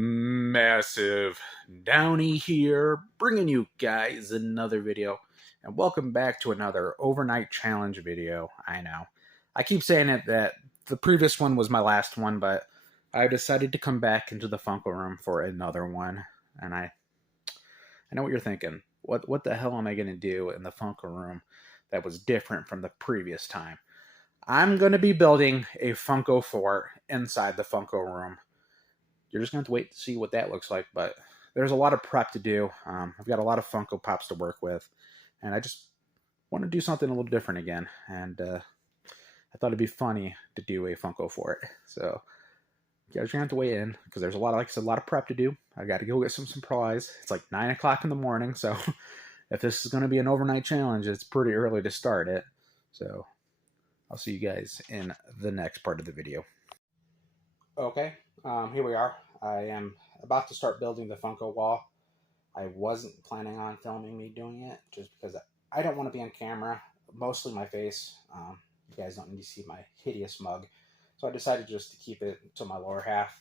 Massive Downy here, bringing you guys another video, and welcome back to another overnight challenge video. I know, I keep saying it that the previous one was my last one, but I decided to come back into the Funko room for another one, and I know what you're thinking. What the hell am I gonna do in the Funko room that was different from the previous time? I'm gonna be building a Funko fort inside the Funko room. You're just going to have to wait to see what that looks like, but there's a lot of prep to do. I've got a lot of Funko Pops to work with, and I just want to do something a little different again, and I thought it'd be funny to do a Funko for it. So you guys are going to have to weigh in, because there's a lot of, like I said, a lot of prep to do. I got to go get some supplies. It's like 9 o'clock in the morning, so if this is going to be an overnight challenge, it's pretty early to start it. So I'll see you guys in the next part of the video. Okay, here we are. I am about to start building the Funko wall. I wasn't planning on filming me doing it, just because I don't want to be on camera, mostly my face. You guys don't need to see my hideous mug. So I decided just to keep it to my lower half.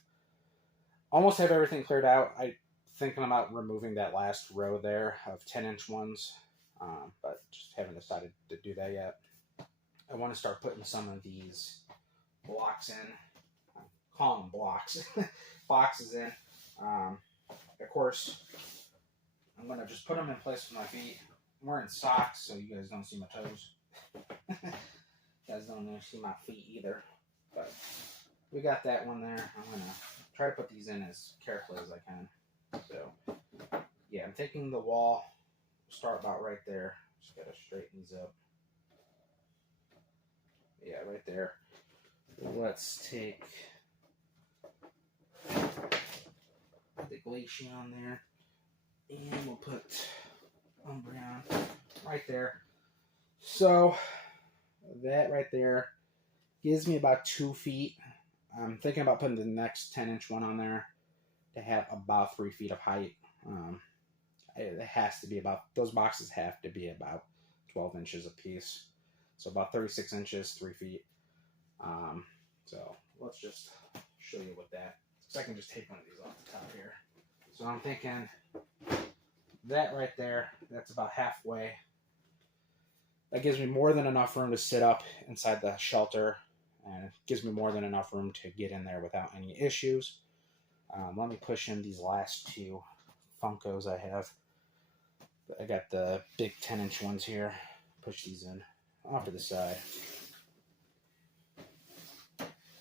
Almost have everything cleared out. I'm thinking about removing that last row there of 10-inch ones, but just haven't decided to do that yet. I want to start putting some of these blocks in. Call them blocks, boxes in. Of course, I'm going to just put them in place with my feet. I'm wearing socks, so you guys don't see my toes. You guys don't see my feet either. But we got that one there. I'm going to try to put these in as carefully as I can. So, yeah, I'm taking the wall, start about right there. Just got to straighten these up. Yeah, right there. Let's take the glacier on there, and we'll put Umbreon right there. So that right there gives me about 2 feet. I'm thinking about putting the next 10-inch one on there to have about 3 feet of height. It has to be about, those boxes have to be about 12 inches a piece, so about 36 inches, 3 feet. So let's just show you what that. So I can just take one of these off the top here. So I'm thinking that right there, that's about halfway. That gives me more than enough room to sit up inside the shelter, and it gives me more than enough room to get in there without any issues. Let me push in these last 2 Funkos I have. I got the big 10-inch ones here. Push these in off to the side.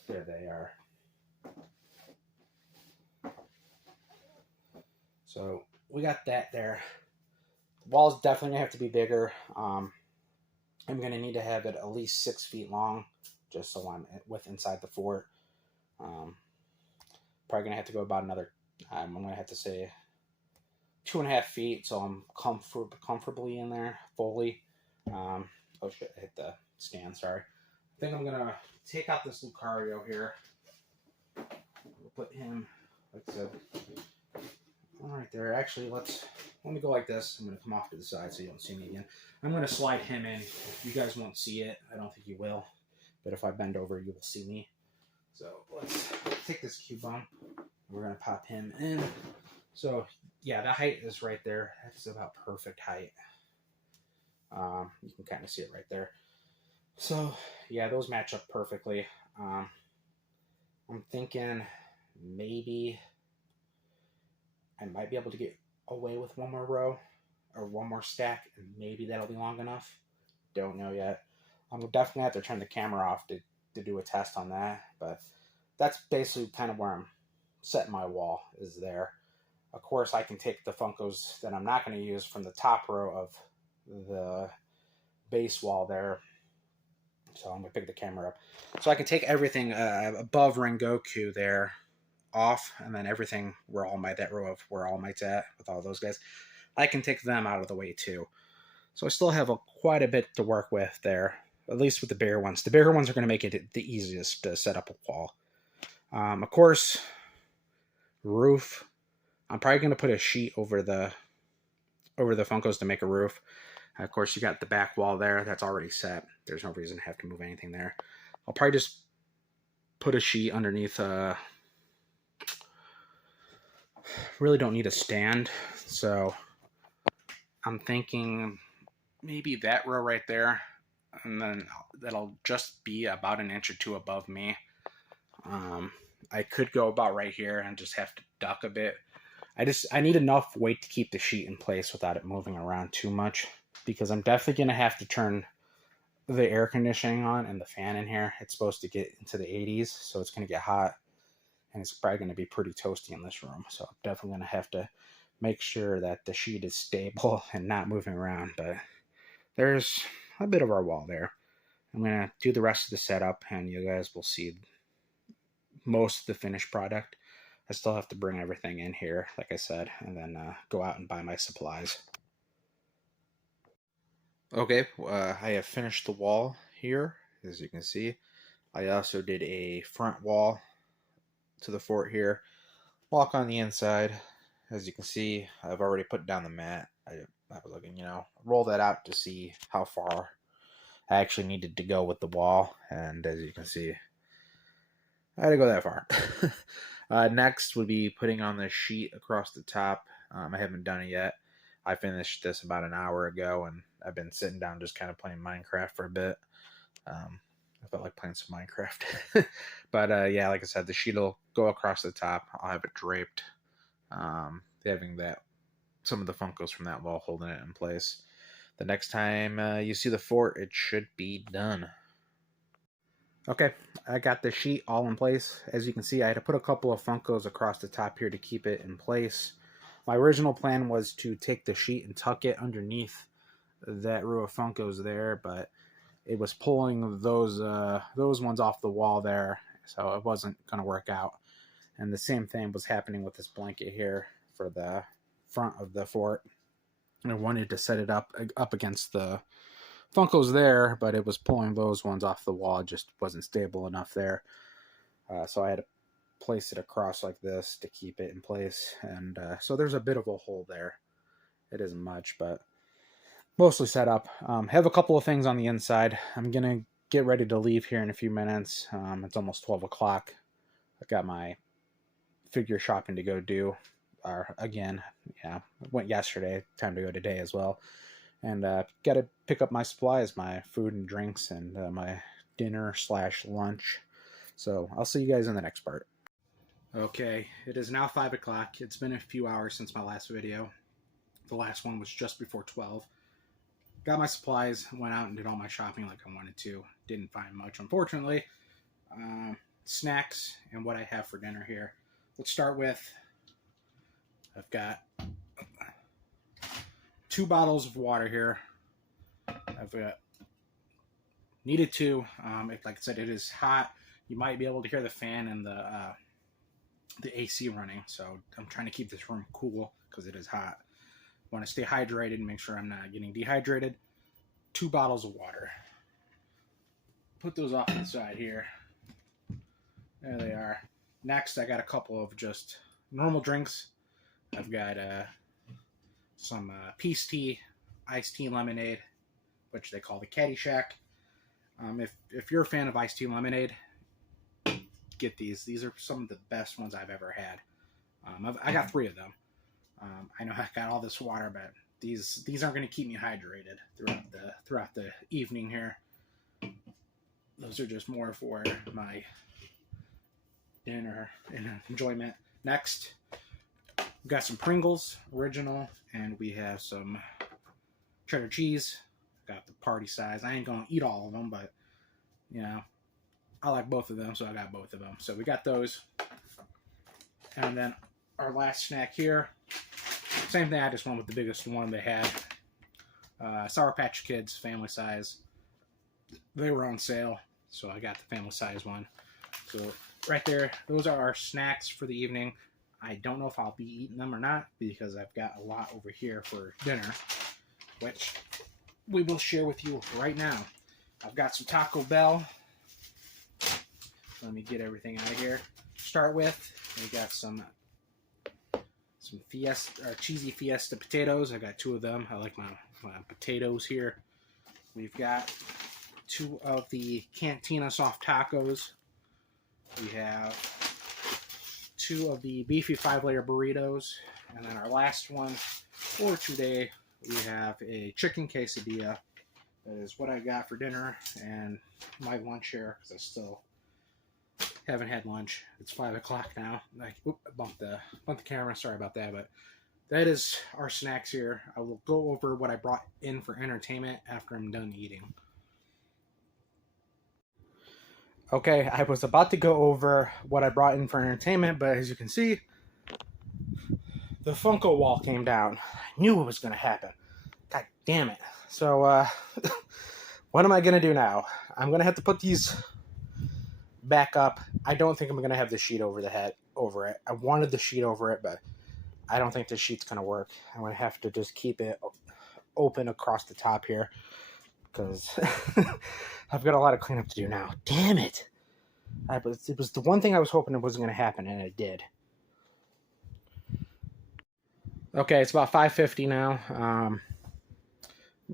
There they are. So we got that there. The wall's definitely gonna have to be bigger. I'm gonna need to have it at least 6 feet long, just so I'm inside the fort. Probably gonna have to go about another. I'm gonna have to say 2.5 feet, so I'm comfortably in there fully. Oh shit! I hit the stand. Sorry. I think I'm gonna take out this Lucario here. We'll put him, like I said, right there. Actually, let me go like this. I'm going to come off to the side so you don't see me again. I'm going to slide him in. You guys won't see it. I don't think you will. But if I bend over, you will see me. So let's take this cube bomb. We're going to pop him in. So yeah, the height is right there. That's about perfect height. You can kind of see it right there. So yeah, those match up perfectly. I'm thinking maybe I might be able to get away with one more row or one more stack, and maybe that'll be long enough. Don't know yet. I'm definitely have to turn the camera off to do a test on that, but that's basically kind of where I'm setting my wall, is there. Of course, I can take the Funkos that I'm not going to use from the top row of the base wall there. So I'm going to pick the camera up. So I can take everything above Rengoku there off, and then everything where that row of where All Might's at with all those guys, I can take them out of the way too. So I still have quite a bit to work with there, at least with the bigger ones. The bigger ones are going to make it the easiest to set up a wall. Of course, roof. I'm probably going to put a sheet over the Funkos to make a roof. Of course, you got the back wall there. That's already set. There's no reason to have to move anything there. I'll probably just put a sheet underneath really don't need a stand, so I'm thinking maybe that row right there, and then that'll just be about an inch or two above me. I could go about right here and just have to duck a bit. I need enough weight to keep the sheet in place without it moving around too much, because I'm definitely going to have to turn the air conditioning on and the fan in here. It's supposed to get into the 80s, so it's going to get hot, and it's probably going to be pretty toasty in this room. So I'm definitely going to have to make sure that the sheet is stable and not moving around. But there's a bit of our wall there. I'm going to do the rest of the setup, and you guys will see most of the finished product. I still have to bring everything in here, like I said, and then go out and buy my supplies. Okay, I have finished the wall here, as you can see. I also did a front wall to the fort here. Walk on the inside. As you can see, I've already put down the mat. I was looking, roll that out to see how far I actually needed to go with the wall. And as you can see, I had to go that far. Next would be putting on the sheet across the top. I haven't done it yet. I finished this about an hour ago, and I've been sitting down just kind of playing Minecraft for a bit. I felt like playing some Minecraft. But yeah, like I said, the sheet will go across the top. I'll have it draped. Having some of the Funkos from that wall holding it in place. The next time you see the fort, it should be done. Okay, I got the sheet all in place. As you can see, I had to put a couple of Funkos across the top here to keep it in place. My original plan was to take the sheet and tuck it underneath that row of Funkos there, but it was pulling those ones off the wall there, so it wasn't going to work out. And the same thing was happening with this blanket here for the front of the fort. And I wanted to set it up against the Funkos there, but it was pulling those ones off the wall. It just wasn't stable enough there. So I had to place it across like this to keep it in place. And so there's a bit of a hole there. It isn't much, but mostly set up. Have a couple of things on the inside. I'm going to get ready to leave here in a few minutes. It's almost 12 o'clock. I got my figure shopping to go do. Again, yeah, went yesterday. Time to go today as well. And got to pick up my supplies, my food and drinks, and my dinner/lunch. So I'll see you guys in the next part. Okay, it is now 5 o'clock. It's been a few hours since my last video. The last one was just before 12. Got my supplies, went out and did all my shopping like I wanted to. Didn't find much, unfortunately. Snacks and what I have for dinner here. Let's start with, I've got 2 bottles of water here. I've got needed 2. Like I said, it is hot. You might be able to hear the fan and the AC running. So I'm trying to keep this room cool because it is hot. Want to stay hydrated and make sure I'm not getting dehydrated. 2 bottles of water. Put those off to the side here. There they are. Next, I got a couple of just normal drinks. I've got some peace tea, iced tea lemonade, which they call the Caddyshack. If you're a fan of iced tea lemonade, get these. These are some of the best ones I've ever had. I got 3 of them. I know I got all this water, but these aren't going to keep me hydrated throughout the evening here. Those are just more for my dinner and enjoyment. Next, we got some Pringles original, and we have some cheddar cheese. Got the party size. I ain't gonna eat all of them, but I like both of them, so I got both of them. So we got those, and then our last snack here. Same thing. I just went with the biggest one they had. Sour Patch Kids, family size. They were on sale, so I got the family size one. So right there, those are our snacks for the evening. I don't know if I'll be eating them or not because I've got a lot over here for dinner, which we will share with you right now. I've got some Taco Bell. Let me get everything out of here. Start with, we got some Fiesta or cheesy Fiesta potatoes. I got 2 of them. I like my potatoes here. We've got 2 of the Cantina soft tacos. We have 2 of the beefy 5-layer burritos. And then our last one for today, we have a chicken quesadilla. That is what I got for dinner and my lunch here, because I still haven't had lunch. It's 5 o'clock now. I bumped the camera. Sorry about that, but that is our snacks here. I will go over what I brought in for entertainment after I'm done eating. Okay, I was about to go over what I brought in for entertainment, but as you can see, the Funko wall came down. I knew it was going to happen. God damn it. So, what am I going to do now? I'm going to have to put these back up. I don't think I'm going to have the sheet over it. I wanted the sheet over it, but I don't think the sheet's going to work. I'm going to have to just keep it open across the top here, because I've got a lot of cleanup to do now. Damn it. It was the one thing I was hoping it wasn't going to happen, and it did. Okay, it's about 5:50 now.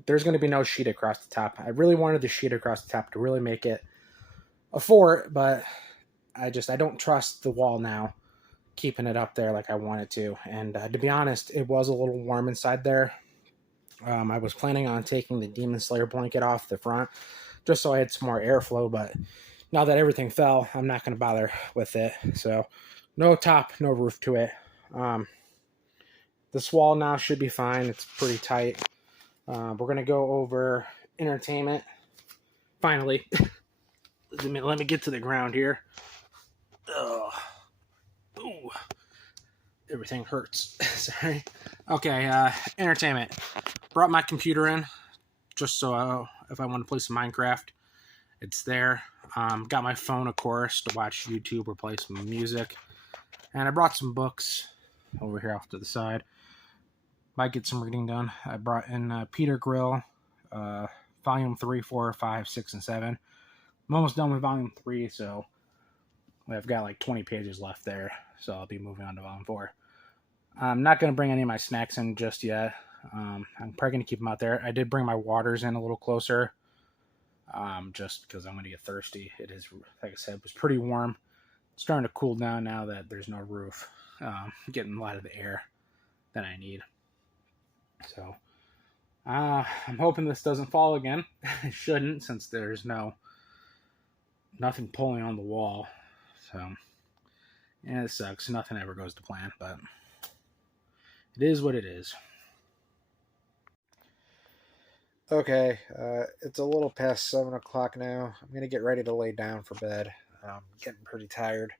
There's going to be no sheet across the top. I really wanted the sheet across the top to really make it a fort, but I don't trust the wall now, keeping it up there like I wanted to. And to be honest, it was a little warm inside there. I was planning on taking the Demon Slayer blanket off the front just so I had some more airflow, but now that everything fell, I'm not going to bother with it. So no top, no roof to it. This wall now should be fine. It's pretty tight. We're going to go over entertainment. Finally. Let me get to the ground here. Ugh. Ooh. Everything hurts. Sorry. Okay, entertainment. Brought my computer in just so if I want to play some Minecraft, it's there. Got my phone, of course, to watch YouTube or play some music. And I brought some books over here off to the side. Might get some reading done. I brought in Peter Grill, Volume 3, 4, 5, 6, and 7. I'm almost done with Volume 3, so I've got like 20 pages left there, so I'll be moving on to Volume 4. I'm not going to bring any of my snacks in just yet. I'm probably going to keep them out there. I did bring my waters in a little closer, just because I'm going to get thirsty. It is, like I said, it was pretty warm. It's starting to cool down now that there's no roof. Getting a lot of the air that I need. So, I'm hoping this doesn't fall again. It shouldn't, since there's nothing pulling on the wall. So, yeah, it sucks. Nothing ever goes to plan, but it is what it is. Okay, it's a little past 7 o'clock now. I'm going to get ready to lay down for bed. I'm getting pretty tired.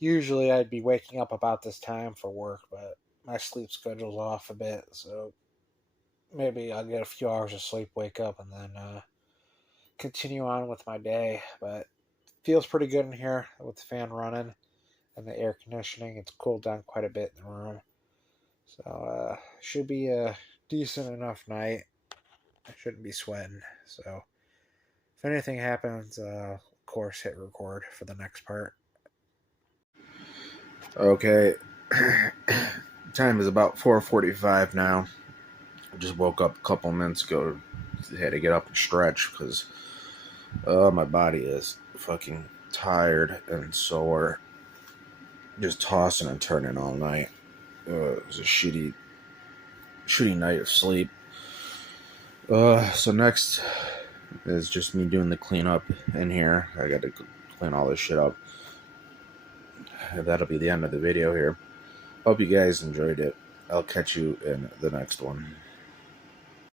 Usually I'd be waking up about this time for work, but my sleep schedule's off a bit, so maybe I'll get a few hours of sleep, wake up, and then continue on with my day. But it feels pretty good in here with the fan running and the air conditioning. It's cooled down quite a bit in the room. So should be a decent enough night. I shouldn't be sweating. So if anything happens, of course, hit record for the next part. Okay. Time is about 4:45 now. I just woke up a couple minutes ago. Had to get up and stretch because my body is fucking tired and sore. Just tossing and turning all night. It was a shitty night of sleep. So next is just me doing the cleanup in here. I got to clean all this shit up. That'll be the end of the video here. Hope you guys enjoyed it. I'll catch you in the next one.